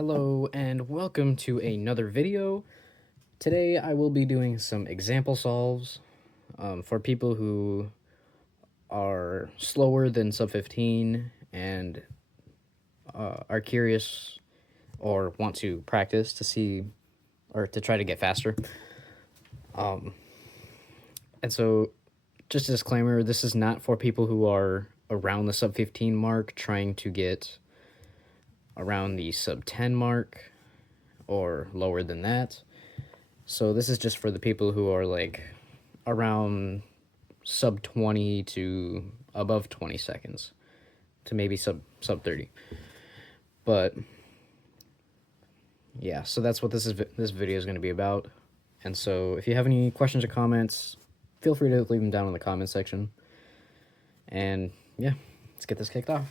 Hello and welcome to another video. Today I will be doing some example solves for people who are slower than sub 15 and are curious or want to practice to see or to try to get faster. And so just a disclaimer, this is not for people who are around the sub 15 mark trying to get around the sub 10 mark or lower than that. So this is just for the people who are like around sub 20 to above 20 seconds to maybe sub 30. But yeah, so that's what this video is going to be about. And so if you have any questions or comments, feel free to leave them down in the comment section. And yeah, let's get this kicked off.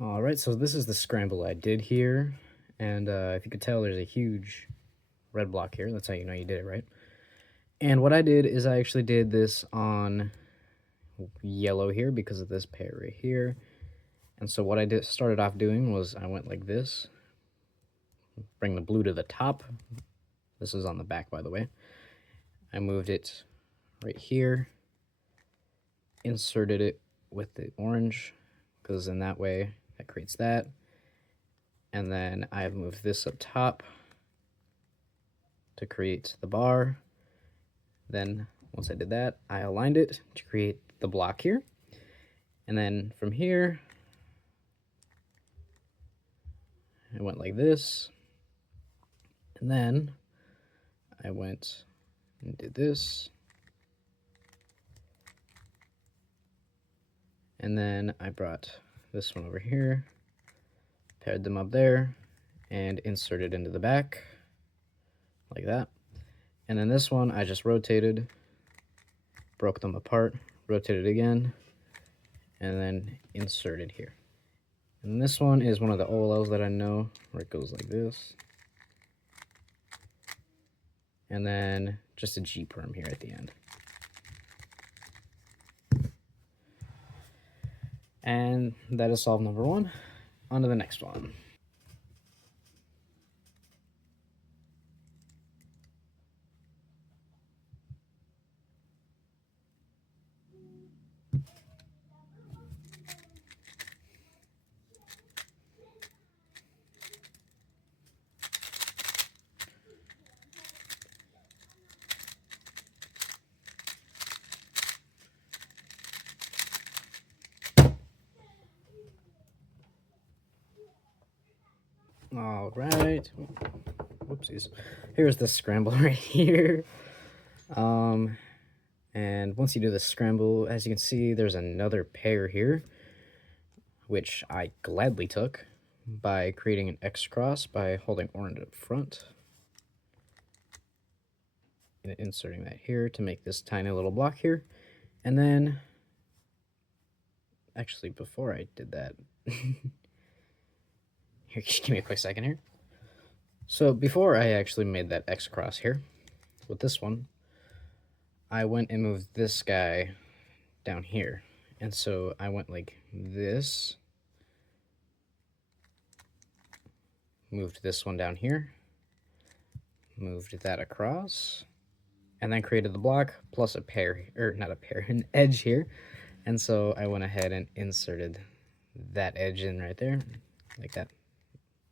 All right, so this is the scramble I did here. And if you could tell, there's a huge red block here. That's how you know you did it right. And what I did is I actually did this on yellow here because of this pair right here. And so what I started off doing was I went like this, bring the blue to the top. This is on the back, by the way. I moved it right here, inserted it with the orange, because in that way that creates that. And then I've moved this up top to create the bar. Then once I did that, I aligned it to create the block here. And then from here, I went like this. And then I went and did this. And then I brought this one over here, paired them up there, and inserted into the back, like that. And then this one I just rotated, broke them apart, rotated again, and then inserted here. And this one is one of the OLLs that I know, where it goes like this. And then just a G-perm here at the end. And that is solve number one. On to the next one. All right. Whoopsies. Here's the scramble right here. And once you do the scramble, as you can see, there's another pair here, which I gladly took by creating an X cross by holding orange up front and inserting that here to make this tiny little block here. And then, actually, before I did that, here, just give me a quick second here. So before I actually made that X cross here, with this one, I went and moved this guy down here. And so I went like this, moved this one down here, moved that across, and then created the block plus a pair, or not a pair, an edge here. And so I went ahead and inserted that edge in right there, like that,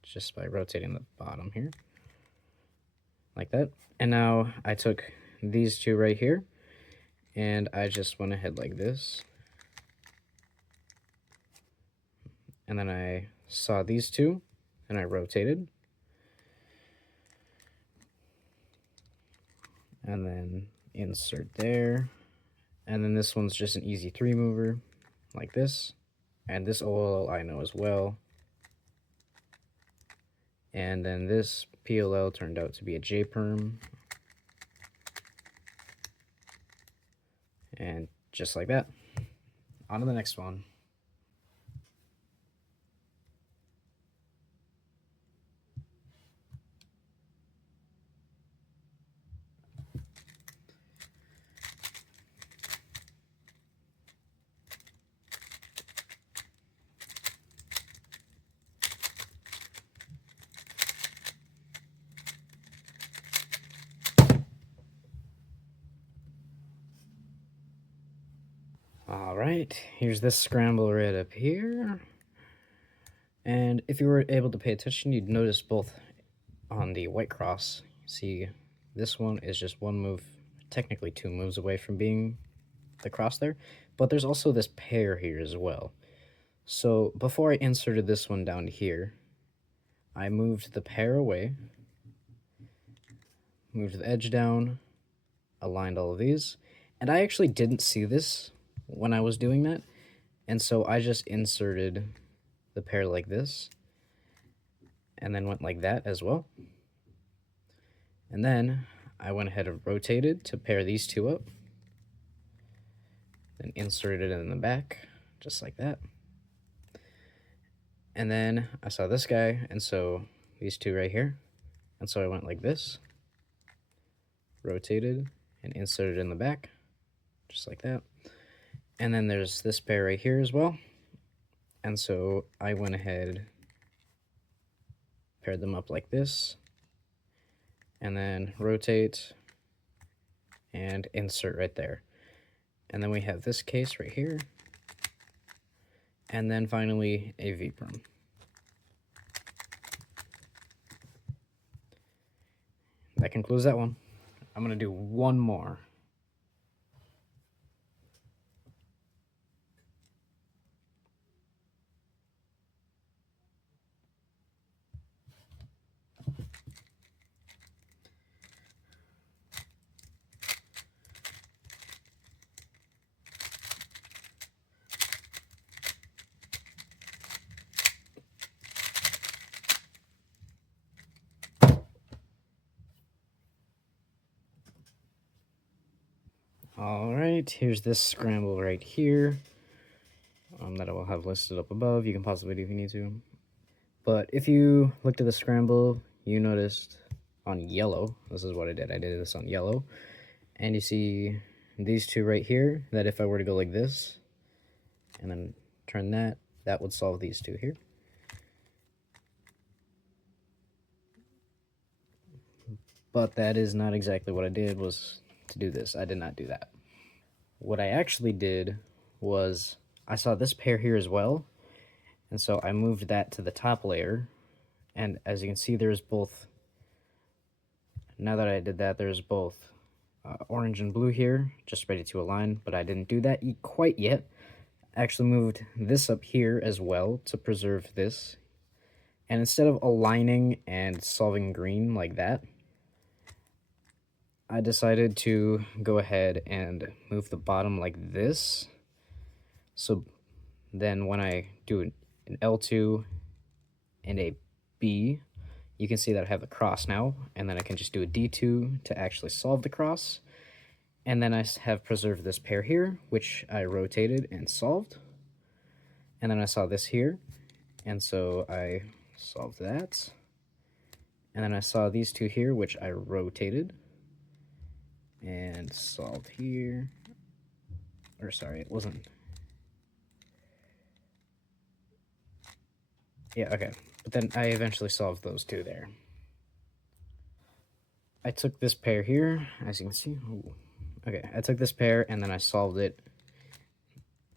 just by rotating the bottom here, like that. And now I took these two right here, and I just went ahead like this. And then I saw these two, and I rotated. And then insert there, And then this one's just an easy 3 mover, like this. And this OLL I know as well. And then this PLL turned out to be a J-perm. And just like that. On to the next one. All right, here's this scramble right up here. And if you were able to pay attention, you'd notice both on the white cross. See, this one is just one move, technically 2 moves away from being the cross there, but there's also this pair here as well. So before I inserted this one down here, I moved the pair away, moved the edge down, aligned all of these, and I actually didn't see this when I was doing that, and so I just inserted the pair like this, and then went like that as well. And then I went ahead and rotated to pair these two up, then inserted it in the back, just like that. And then I saw this guy, and so these two right here, and so I went like this, rotated, and inserted in the back, just like that. And then there's this pair right here as well, and so I went ahead, paired them up like this, and then rotate, and insert right there. And then we have this case right here, and then finally a V-perm. That concludes that one. I'm gonna do one more. All right, here's this scramble right here that I will have listed up above. You can pause the video if you need to. But if you looked at the scramble, you noticed on yellow, this is what I did. I did this on yellow. And you see these two right here, that if I were to go like this, and then turn that, that would solve these two here. But that is not exactly what I did, was to do this. I did not do that. What I actually did was, I saw this pair here as well, and so I moved that to the top layer, and as you can see, there's both, now that I did that, there's both orange and blue here, just ready to align, but I didn't do that quite yet. I actually moved this up here as well to preserve this, and instead of aligning and solving green like that, I decided to go ahead and move the bottom like this. So then when I do an L2 and a B, you can see that I have a cross now, and then I can just do a D2 to actually solve the cross. And then I have preserved this pair here, which I rotated and solved. And then I saw this here, and so I solved that. And then I saw these two here, which I rotated and solved here. Or sorry, it wasn't. Yeah, okay. But then I eventually solved those two there. I took this pair here, as you can see. Ooh. Okay, I took this pair and then I solved it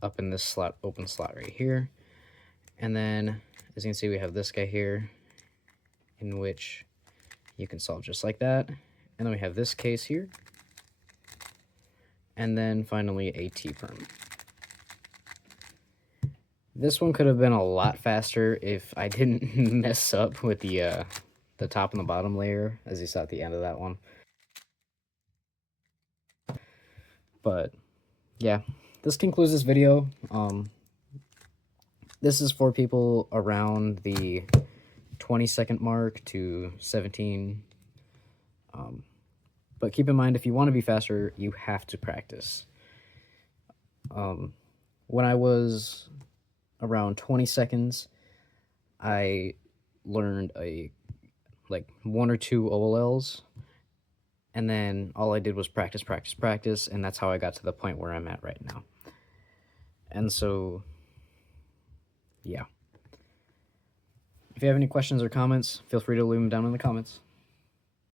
up in this slot, open slot right here. And then, as you can see, we have this guy here, in which you can solve just like that. And then we have this case here. And then finally a T-perm. This one could have been a lot faster if I didn't mess up with the top and the bottom layer, as you saw at the end of that one. But yeah, this concludes this video. This is for people around the 20-second mark to 17. But keep in mind, if you want to be faster, you have to practice. When I was around 20 seconds, I learned like 1 or 2 OLLs, and then all I did was practice, practice, practice, and that's how I got to the point where I'm at right now. And so, yeah. If you have any questions or comments, feel free to leave them down in the comments.